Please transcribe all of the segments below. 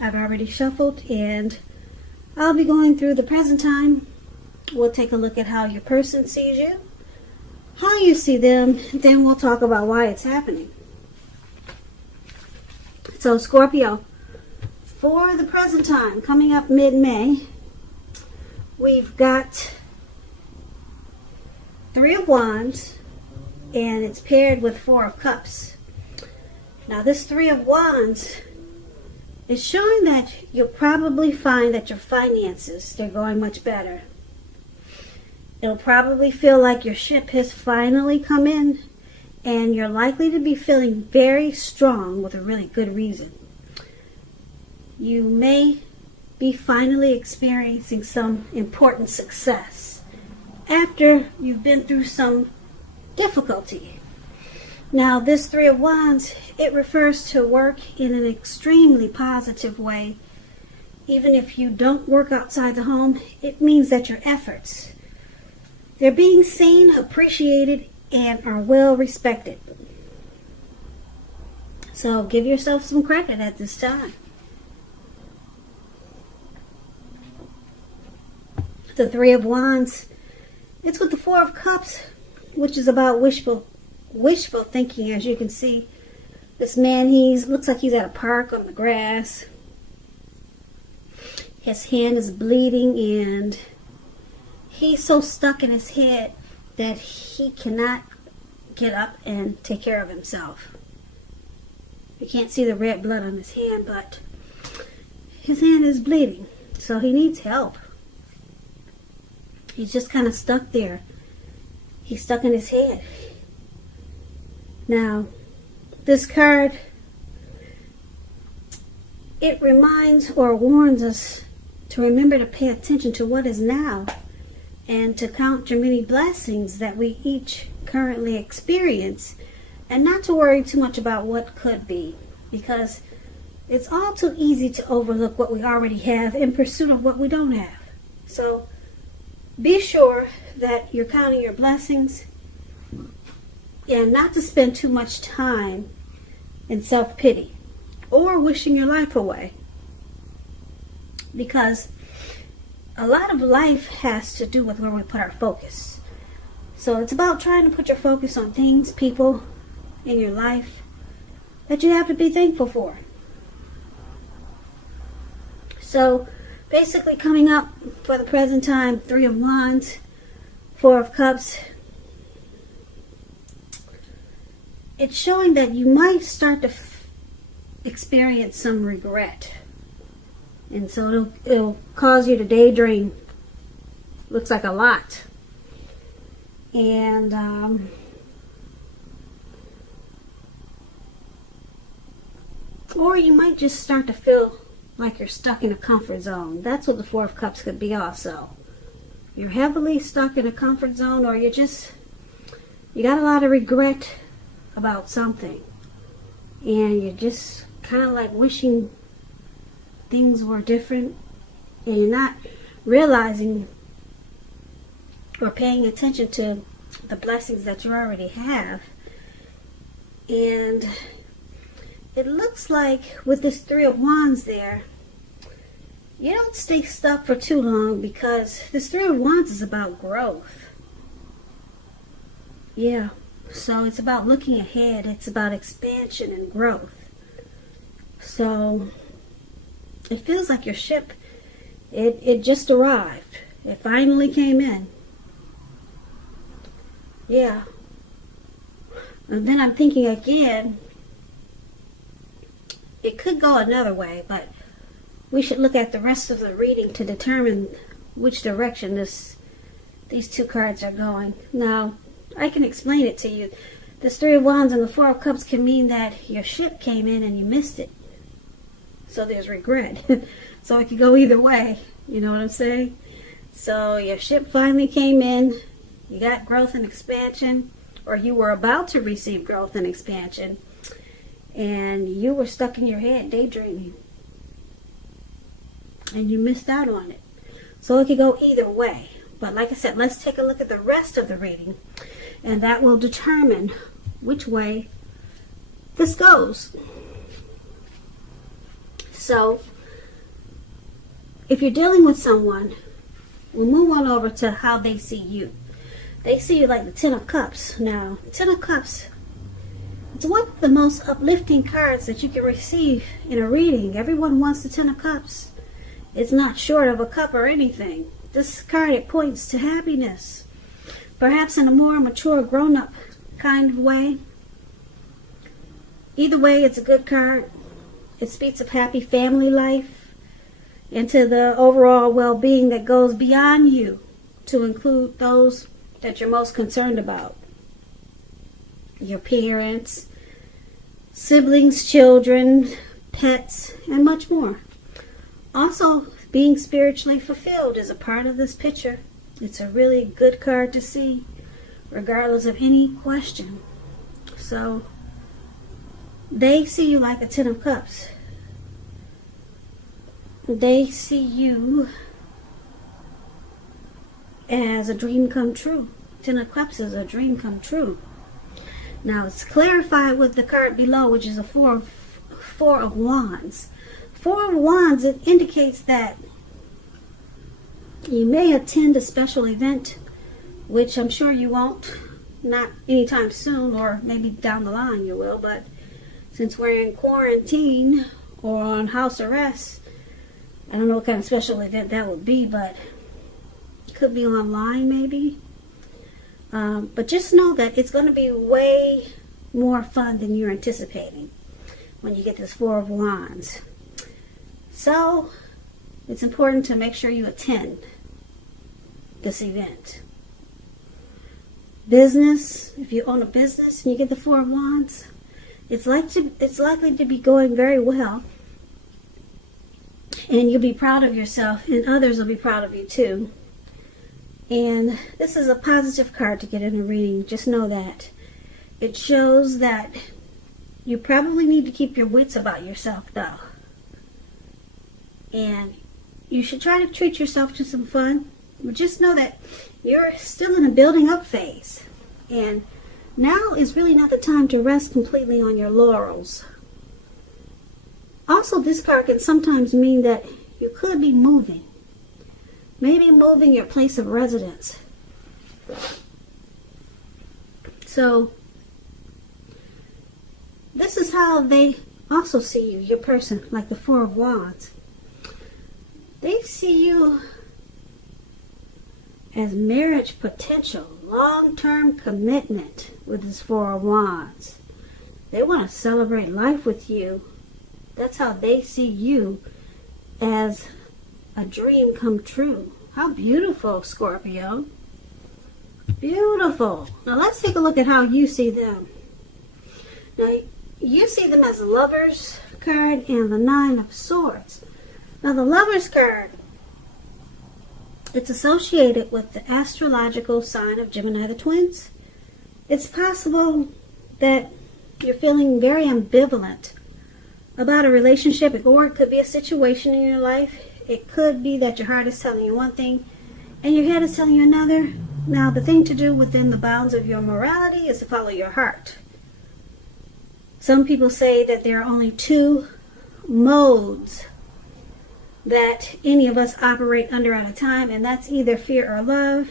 I've already shuffled, and I'll be going through the present time. We'll take a look at how your person sees you, how you see them, then we'll talk about why it's happening. So Scorpio, for the present time, coming up mid-May, we've got Three of Wands, and it's paired with Four of Cups. Now this Three of Wands is showing that you'll probably find that your finances, they're going much better. It'll probably feel like your ship has finally come in, and you're likely to be feeling very strong with a really good reason. You may be finally experiencing some important success after you've been through some difficulty. Now this Three of Wands, it refers to work in an extremely positive way. Even if you don't work outside the home, it means that your efforts, they're being seen, appreciated, and are well respected. So give yourself some credit at this time. The Three of Wands, it's with the Four of Cups, which is about wishful thinking. As you can see, this man, looks like he's at a park on the grass. His hand is bleeding, and he's so stuck in his head that he cannot get up and take care of himself. You can't see the red blood on his hand, but his hand is bleeding, so he needs help. He's just kind of stuck there. He's stuck in his head. Now, this card, it reminds or warns us to remember to pay attention to what is now and to count your many blessings that we each currently experience, and not to worry too much about what could be, because it's all too easy to overlook what we already have in pursuit of what we don't have. So be sure that you're counting your blessings and not to spend too much time in self-pity or wishing your life away, because a lot of life has to do with where we put our focus. So it's about trying to put your focus on things, people in your life that you have to be thankful for. So basically, coming up for the present time, Three of Wands, Four of Cups, it's showing that you might start to experience some regret. And so it'll cause you to daydream. Looks like a lot. And or you might just start to feel like you're stuck in a comfort zone. That's what the Four of Cups could be also. You're heavily stuck in a comfort zone, or you got a lot of regret about something. And you're just kind of like wishing things were different, and you're not realizing or paying attention to the blessings that you already have. And it looks like with this Three of Wands there, you don't stay stuck for too long, because this Three of Wands is about growth. Yeah, so it's about looking ahead. It's about expansion and growth. So it feels like your ship, it just arrived. It finally came in. Yeah. And then I'm thinking again, it could go another way, but we should look at the rest of the reading to determine which direction these two cards are going. Now, I can explain it to you. This Three of Wands and the Four of Cups can mean that your ship came in and you missed it. So there's regret. So it could go either way. You know what I'm saying? So your ship finally came in. You got growth and expansion, or you were about to receive growth and expansion, and you were stuck in your head daydreaming, and you missed out on it. So it could go either way. But like I said, let's take a look at the rest of the reading, and that will determine which way this goes. So if you're dealing with someone, we'll move on over to how they see you. They see you like the Ten of Cups. Now, the Ten of Cups, it's one of the most uplifting cards that you can receive in a reading. Everyone wants the Ten of Cups. It's not short of a cup or anything. This card, it points to happiness. Perhaps in a more mature, grown-up kind of way. Either way, it's a good card. It speaks of happy family life and to the overall well-being that goes beyond you to include those that you're most concerned about. Your parents, siblings, children, pets, and much more. Also, being spiritually fulfilled is a part of this picture. It's a really good card to see, regardless of any question. So, they see you like a Ten of Cups. They see you as a dream come true. Ten of Cups is a dream come true. Now, it's clarified with the card below, which is a Four of Wands. Four of Wands, it indicates that you may attend a special event, which I'm sure you won't, not anytime soon, or maybe down the line you will, but since we're in quarantine or on house arrest, I don't know what kind of special event that would be, but it could be online maybe. But just know that it's going to be way more fun than you're anticipating when you get this Four of Wands. So, it's important to make sure you attend this event. Business, if you own a business and you get the Four of Wands, it's likely to be going very well. And you'll be proud of yourself, and others will be proud of you too. And this is a positive card to get in a reading. Just know that. It shows that you probably need to keep your wits about yourself, though. And you should try to treat yourself to some fun. But just know that you're still in a building up phase. And now is really not the time to rest completely on your laurels. Also, this card can sometimes mean that you could be moving. Maybe moving your place of residence. So, this is how they also see you, your person, like the Four of Wands. They see you as marriage potential, long-term commitment with this Four of Wands. They want to celebrate life with you. That's how they see you, as a dream come true. How beautiful, Scorpio. Beautiful. Now let's take a look at how you see them. Now you see them as the Lovers card and the Nine of Swords. Now the Lovers card, it's associated with the astrological sign of Gemini the Twins. It's possible that you're feeling very ambivalent about a relationship, or it could be a situation in your life. It could be that your heart is telling you one thing and your head is telling you another. Now, the thing to do within the bounds of your morality is to follow your heart. Some people say that there are only two modes that any of us operate under at a time, and that's either fear or love.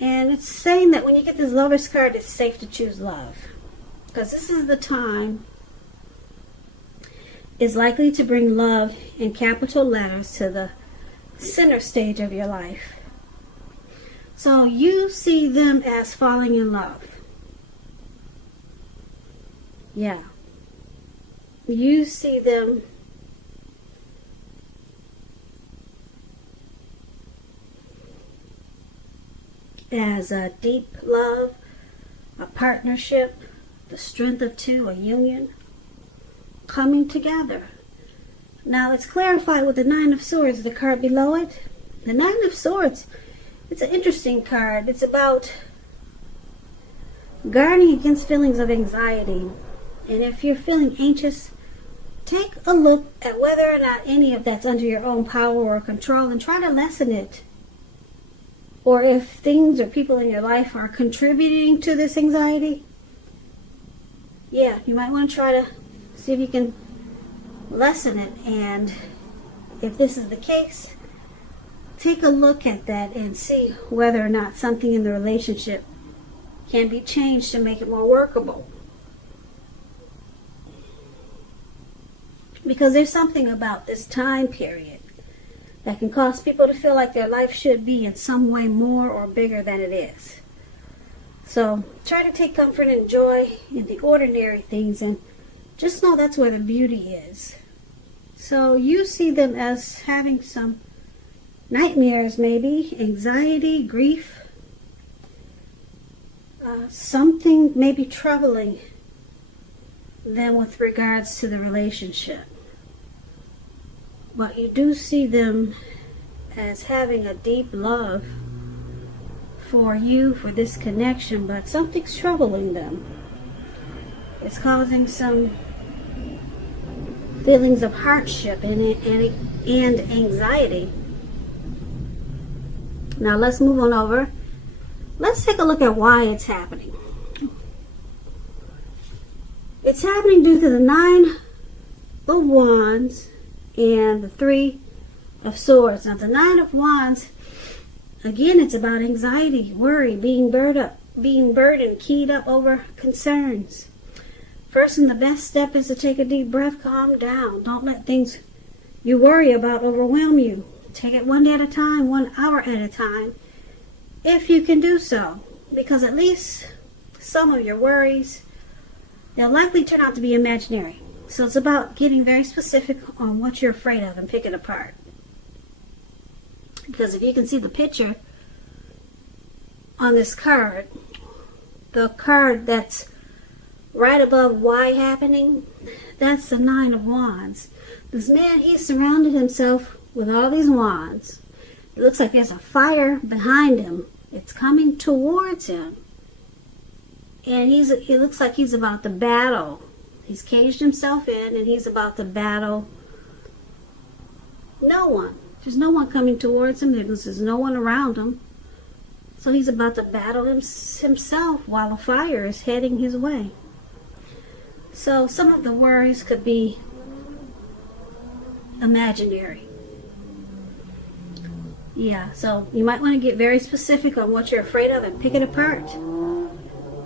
And it's saying that when you get this Lovers card, it's safe to choose love, because this is the time is likely to bring love in capital letters to the center stage of your life. So you see them as falling in love. Yeah. You see them as a deep love, a partnership, the strength of two, a union, coming together. Now let's clarify with the Nine of Swords, the card below it. The Nine of Swords, it's an interesting card. It's about guarding against feelings of anxiety. And if you're feeling anxious, take a look at whether or not any of that's under your own power or control and try to lessen it. Or if things or people in your life are contributing to this anxiety, yeah, you might want to try to see if you can lessen it. And if this is the case, take a look at that and see whether or not something in the relationship can be changed to make it more workable. Because there's something about this time period that can cause people to feel like their life should be in some way more or bigger than it is. So try to take comfort and joy in the ordinary things, and just know that's where the beauty is. So you see them as having some nightmares, maybe anxiety, grief, something maybe troubling them with regards to the relationship. But you do see them as having a deep love for you, for this connection, but something's troubling them. It's causing some feelings of hardship and anxiety. Now let's move on over. Let's take a look at why it's happening. It's happening due to the 9 of Wands and the 3 of Swords. Now the 9 of Wands, again, it's about anxiety, worry, being burdened, keyed up over concerns. First and the best step is to take a deep breath, calm down. Don't let things you worry about overwhelm you. Take it one day at a time, 1 hour at a time, if you can do so. Because at least some of your worries, they'll likely turn out to be imaginary. So it's about getting very specific on what you're afraid of and pick it apart. Because if you can see the picture on this card, the card that's right above why happening, that's the 9 of Wands. This man, he surrounded himself with all these wands. It looks like there's a fire behind him. It's coming towards him. And he looks like he's about to battle. He's caged himself in and he's about to battle no one. There's no one coming towards him. There's no one around him. So he's about to battle himself while a fire is heading his way. So some of the worries could be imaginary. Yeah, so you might want to get very specific on what you're afraid of and pick it apart.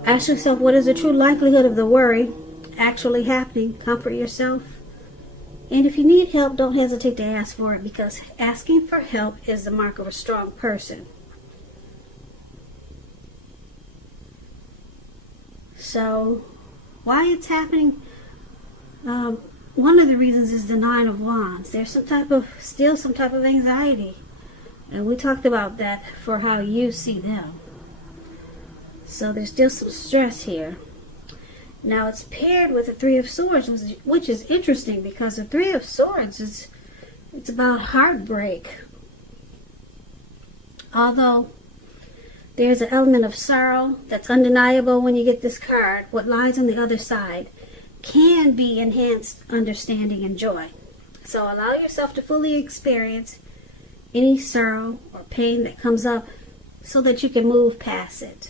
Ask yourself, what is the true likelihood of the worry actually happening? Comfort yourself. And if you need help, don't hesitate to ask for it, because asking for help is the mark of a strong person. So, why it's happening? One of the reasons is the 9 of Wands. There's still some type of anxiety. And we talked about that for how you see them. So there's still some stress here. Now it's paired with the 3 of Swords, which is interesting because the 3 of Swords it's about heartbreak. Although there's an element of sorrow that's undeniable when you get this card, what lies on the other side can be enhanced understanding and joy. So allow yourself to fully experience any sorrow or pain that comes up so that you can move past it.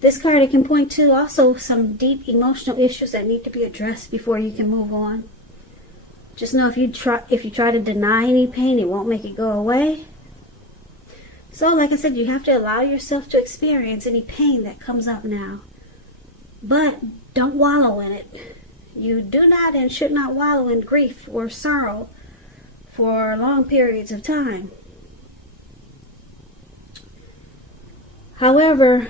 This card, it can point to also some deep emotional issues that need to be addressed before you can move on. Just know if you try to deny any pain, it won't make it go away. So like I said, you have to allow yourself to experience any pain that comes up now. But don't wallow in it. You do not and should not wallow in grief or sorrow for long periods of time. However,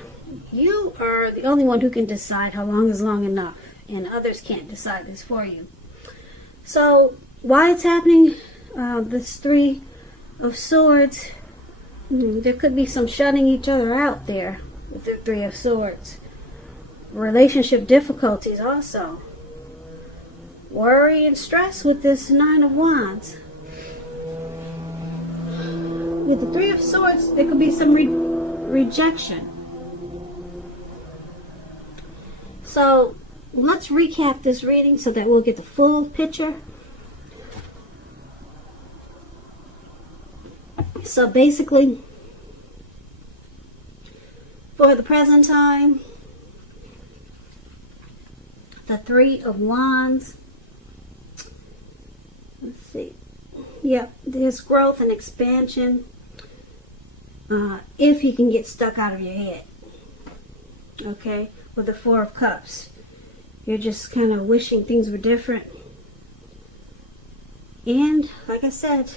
you are the only one who can decide how long is long enough, and others can't decide this for you. So, why it's happening, this 3 of Swords, there could be some shutting each other out there with the 3 of Swords. Relationship difficulties also. Worry and stress with this 9 of Wands. With the 3 of Swords, there could be some rejection. So let's recap this reading so that we'll get the full picture. So basically, for the present time, the 3 of Wands, let's see, yep, there's growth and expansion. if he can get stuck out of your head. Okay, with the Four of Cups, you're just kind of wishing things were different. And like I said,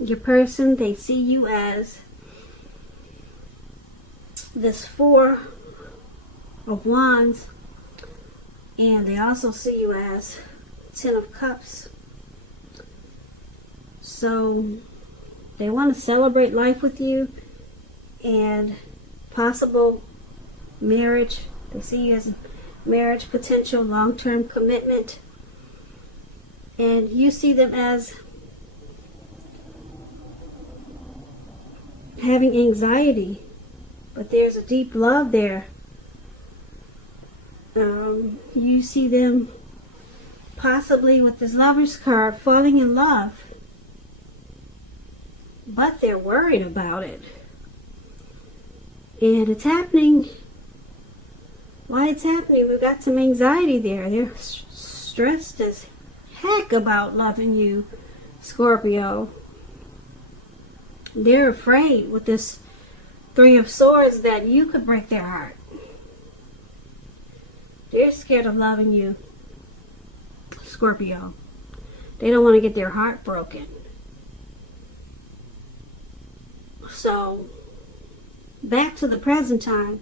your person, they see you as this Four of Wands, and they also see you as Ten of Cups. So they want to celebrate life with you and possible marriage. They see you as marriage potential, long-term commitment. And you see them as having anxiety, but there's a deep love there. You see them possibly with this Lover's card falling in love, but they're worried about it. And it's happening. Why it's happening, we've got some anxiety there. They're stressed as heck about loving you, Scorpio. They're afraid with this Three of Swords that you could break their heart. They're scared of loving you, Scorpio. They don't want to get their heart broken. So, back to the present time,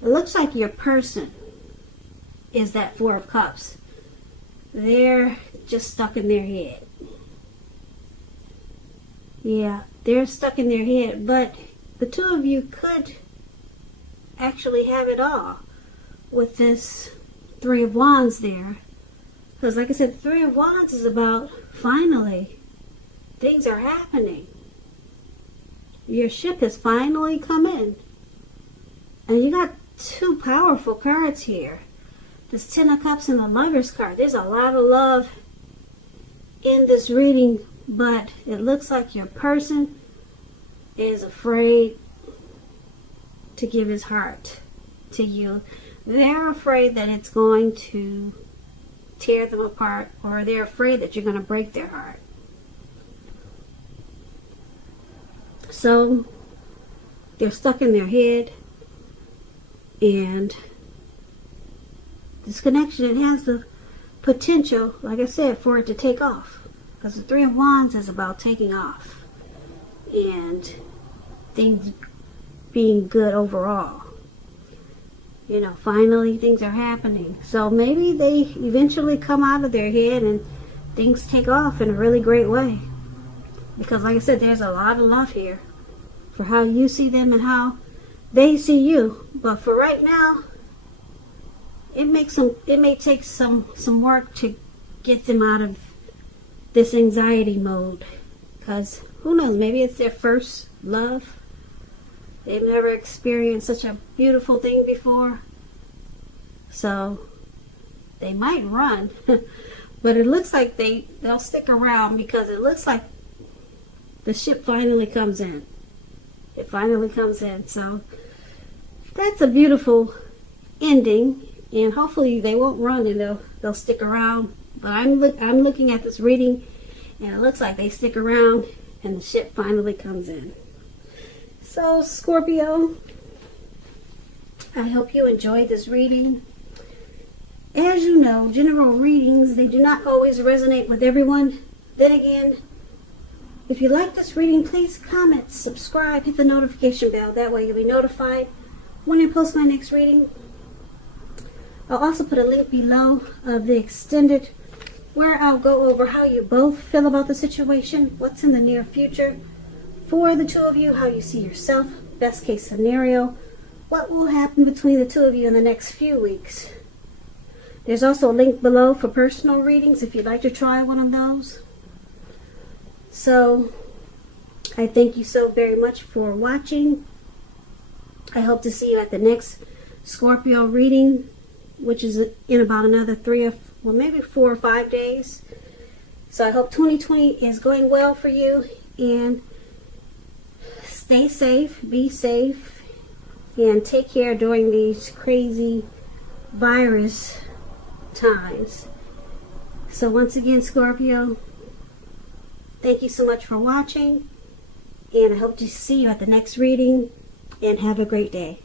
it looks like your person is that Four of Cups. They're just stuck in their head. Yeah, they're stuck in their head, but the two of you could actually have it all with this Three of Wands there. Because like I said, the Three of Wands is about finally things are happening. Your ship has finally come in. And you got two powerful cards here. This Ten of Cups and the Lover's card. There's a lot of love in this reading, but it looks like your person is afraid to give his heart to you. They're afraid that it's going to tear them apart, or they're afraid that you're going to break their heart. So they're stuck in their head, and this connection, it has the potential, like I said, for it to take off. Because the Three of Wands is about taking off and things being good overall. You know, finally things are happening. So maybe they eventually come out of their head and things take off in a really great way. Because like I said, there's a lot of love here for how you see them and how they see you. But for right now, it may take some work to get them out of this anxiety mode. Because who knows, maybe it's their first love. They've never experienced such a beautiful thing before. So they might run. But it looks like they'll stick around, because it looks like the ship finally comes in. It finally comes in. So that's a beautiful ending. And hopefully they won't run and they'll stick around. But I'm looking at this reading, and it looks like they stick around and the ship finally comes in. So Scorpio, I hope you enjoyed this reading. As you know, general readings, they do not always resonate with everyone. Then again, if you like this reading, please comment, subscribe, hit the notification bell. That way you'll be notified when I post my next reading. I'll also put a link below of the extended, where I'll go over how you both feel about the situation, what's in the near future for the two of you, how you see yourself, best case scenario, what will happen between the two of you in the next few weeks. There's also a link below for personal readings if you'd like to try one of those. So I thank you so very much for watching. I hope to see you at the next Scorpio reading, which is in about another 4 or 5 days. So I hope 2020 is going well for you, and stay safe, be safe, and take care during these crazy virus times. So once again, Scorpio, thank you so much for watching, And I hope to see you at the next reading. And have a great day.